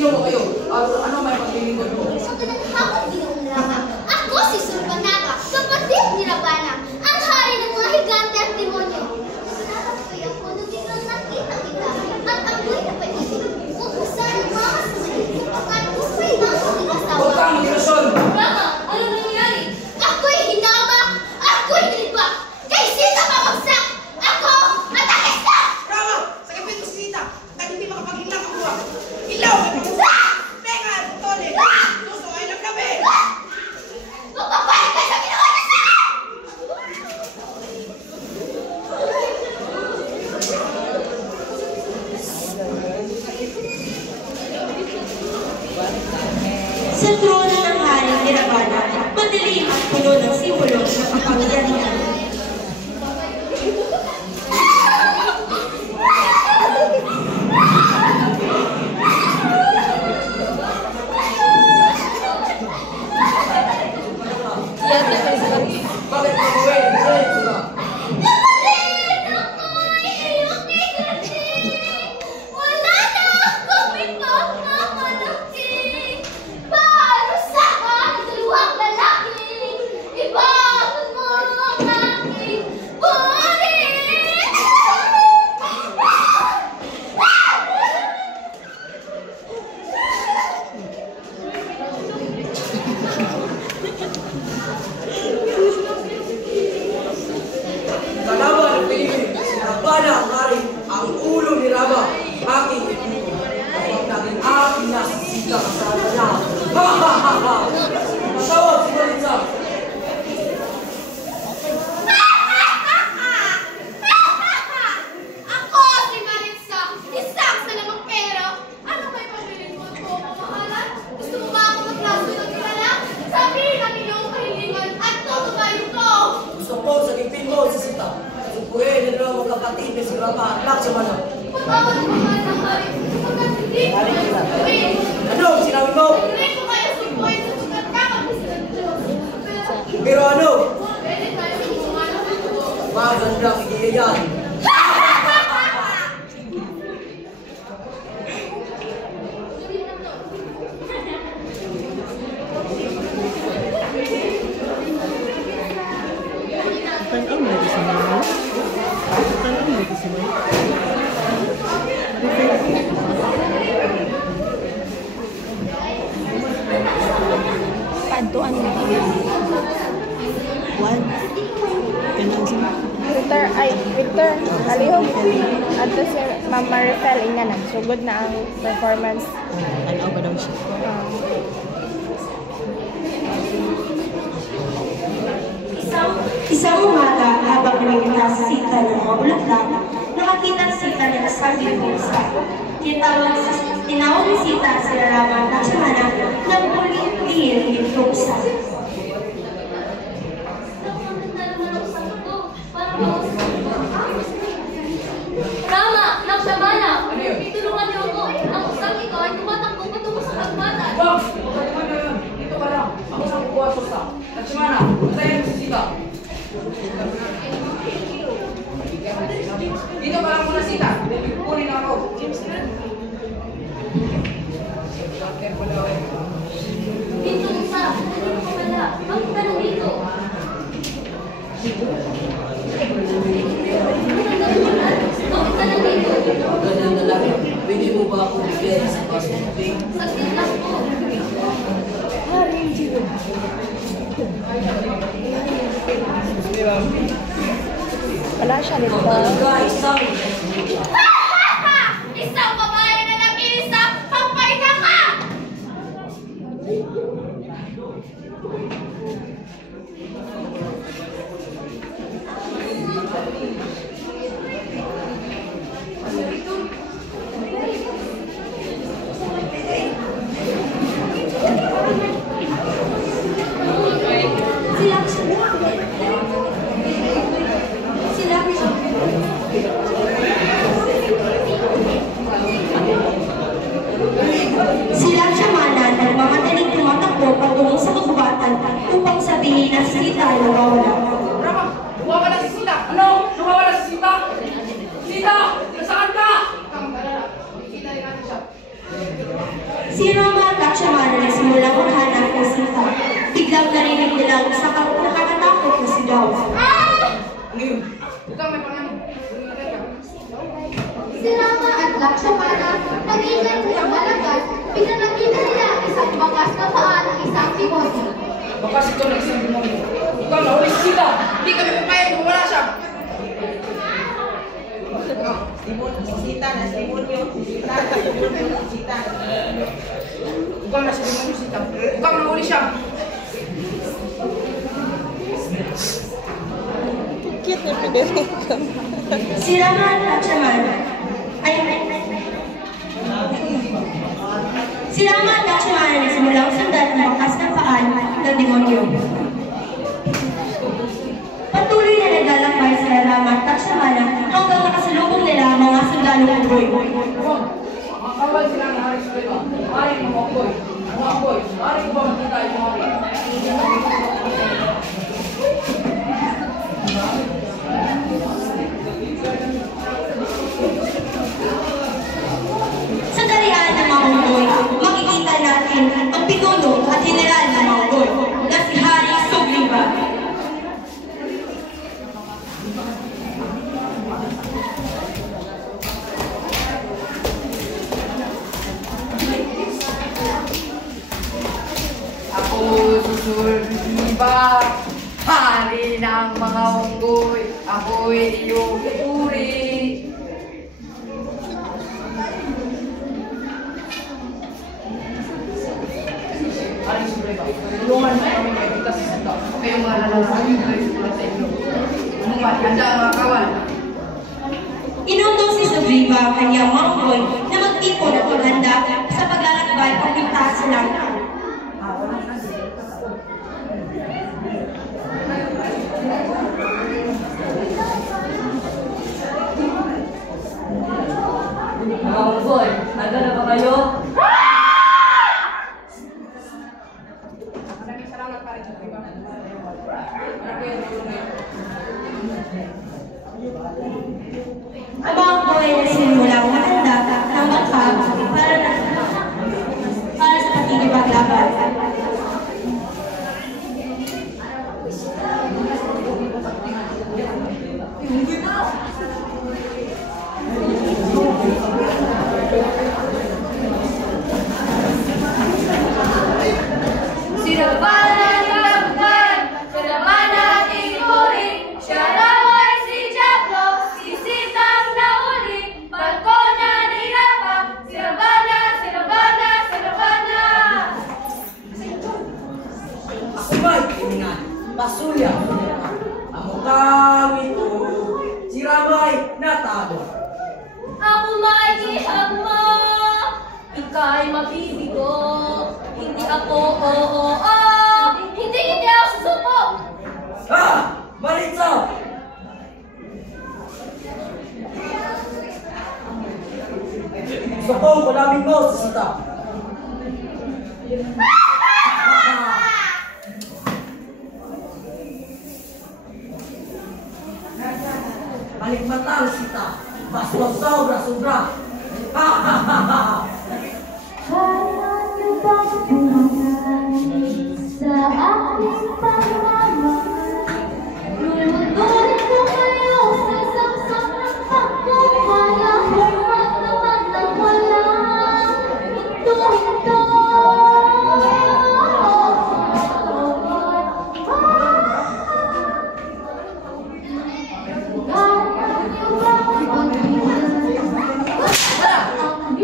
Sino ba kayo? Ano may paglilingkod mo? Sa ganang hapon, Ginoong Rama. Ako si Surpanaka, kapatid ni Ravana, ang hari ng mga higante at demonyo. Sinatapoy ako nung biglang nakita kita, at ako'y napaisip kung saan ang mga sumali at gusto'y ng aking asawa. Huwag kang mag-ilusyon! Rama, ano nangyari? Ako'y hinamak! Ako'y nilibak! Kay Sita mabagsak! Ako, matakis na! Rama! Sakipin mo si Sita! Dahil hindi makapag-ilang ang buwan! Ilaw! Teka! Tole! Gusto ay naglabi! Magpapalik ka sa ginawa niya sa akin! Sa trono ng hari ni Ravana, madilim at puno ng simbolo ng kapangyarihan. Bakit mo gawin? Wala na akong ipagmamalaki. Para sa kaluluwang lalaki, ibago mo ang aking buhay. Kalaban ng Pilipin, si Ravana ang hari, ang ulo ni Rama, aking ituko. Kapag naging aking nasisita kasama niya. Ha ha ha ha! Masawag si Maritza! Ako si Maritza, isang salamang pera. Ano ba'y paglilingkod ko, mamahalan? Gusto mo ba ako maglaso ng kilala? Sabihin ang iyong kahilingan at tutubayin ko. Gusto ko sa gipin mo si Sita. Sukuhin na naman magkakatid ni si Rama at Lakshmana. Pagkawal mo nga ng hari, sapagkat hindi ko kayo sumpuin. Ano? Sinabi mo? Hindi ko kayo sumpuin sapagkat kakabis ng Diyos. Pero ano? Pwede tayo gumawa ng ito. Magandang igiyayan. Paduan mo. One. Ganang sila. Victor, kalihog. At si Ma'am Marifel, inganan. Sugod na ang performance. Ano ba daw siya? Isang umaga, habang lumilitas si Sita ng mga bulaklak, nakakita si Sita ng aswang pusa. Tinawag ni Sita si Rama at Lakshmana ng puling-puling yung pusa. Rama, Lakshmana, itulungan niyo ako. Ang usang ito ay tumatakbo patungo sa kagmatan. Wag! Huwag naman na yun. Dito ka lang. Ako sa kukuha sa Lakshmana, patayin mo si Sita. Dito ka lang muna, Sita. Kunin ako. Dito isa, ano mo pala? Bakit ka nandito? Bakit ka nandito? Ganyan na lang. Pwede mo ba ako bigyan sa passport? Saglit lang po. Wala siya dito. Talaga, isang Isang babae na nag-iisa, pagpahinga ka! Si Lakshmana nagmamadaling tumatakbo patungo sa kagubatan upang sabihin na si Sita ay nawawala. Rama, nawawala si Sita. Ano? Nawawala si Sita? Sita! Nasaan ka? Kita rin natin siya. Si Rama at Lakshmana ay simulang maghanap ng Sita. Biglang narinig nila ang isang nakakatakot na sigaw. Si Rama at Lakshmana, nag-iingat sa malakas, pinanakita nila ang isang bakas na paa ng isang demonyo. Bakas ito ng isang demonyo. Ikaw na ulit sila. Hindi kami papayag kung wala siya. Ikaw na si demonyo sita. Ikaw na uli siya. Cute na pinili. Si Rama at Lakshmana Si Rama at Lakshmana ay simulang sundan ng bakas ng paan ng demonyo. Patuloy na naglalakbay si Rama at Lakshmana hanggang nakasalubong nila ang mga sundalong uroy. Mga kawal sila ng Hari Suleba. Hari ng mga boy. Mga boy. Hari ko ba makita yung hari? Sa talian ng mga unggoy, makikita natin ang pinuno at general ng mga unggoy na si Hari Sugriva. Ako Sugriva, hari ng mga unggoy. Ako'y iyong puri. Hari Suleba. Tulungan mo kami makikita si Sita. Kayong mga lalaki ay sulat sa inyo. Umupat, handa ang mga kawan. Inutos si Sugriva ang kanyang mga unggoy na magtipon at maghanda sa paglalakbay papunta sa langit. Mga unggoy, handa na ba kayo? Maraming salamat pa rin sa iba. Ang mga unggoy na simulang maghanda ng bangka para sa pakikipaglaban. Sinabana ni Lakban, sinabana ni Puri, siya raw ay si Diablo, si Sitang nauli, balkona ni Rama, sinabana, sinabana, sinabana. Ako ba'y kiningan? Pasulya. Ang mukhang ito. Si Rama'y natago. Ako may ihag mo, ika'y mabibigo, hindi ako oo, hindi ako susuko. Ha! Maritza! Gusto ko namin mo si Sita. Balik matang Sita. Baswa sobra-sobra. Ha ha ha ha! Kaya niyo bang pumungan sa aking pagmamahal? Lulutuin ko kayo sa saksak ng pagkukaya kung magdamag ng walang hinto-hinto. Kaya niyo bang pumungan ang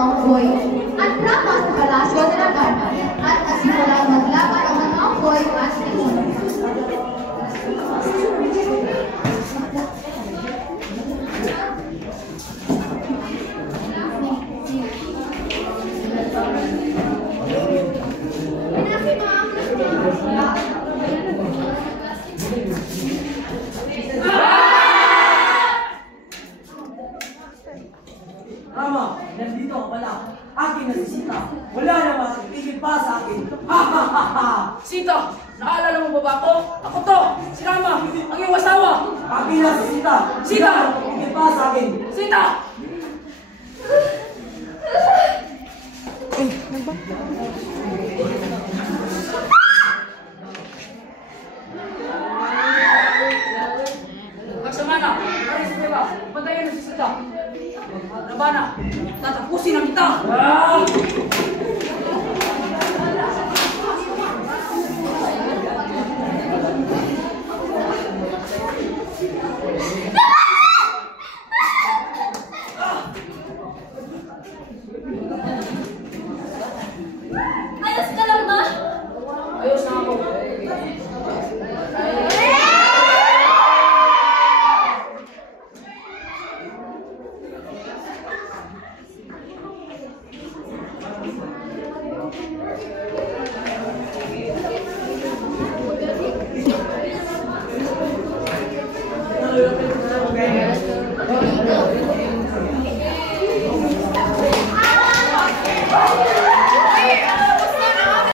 unggoy at drama sa palasyo ni Rabana at nagsimulang maglaban ang mga unggoy at demonyo. Rama, nandito ka pala. Akin na si Sita. Wala namang tigil pa sa akin. Ha ha ha ha! Sita, naalala mo ba ba ako? Ako to, si Rama, ang iyong asawa. Akin na si Sita. Sita! Wala namang tigil pa sa akin. Sita! Magsamana, pare sa diba? Bantayan na si Sita. Rabana, tatapusin na kita. Ayos ka lang ba? Ayos na ako. Ano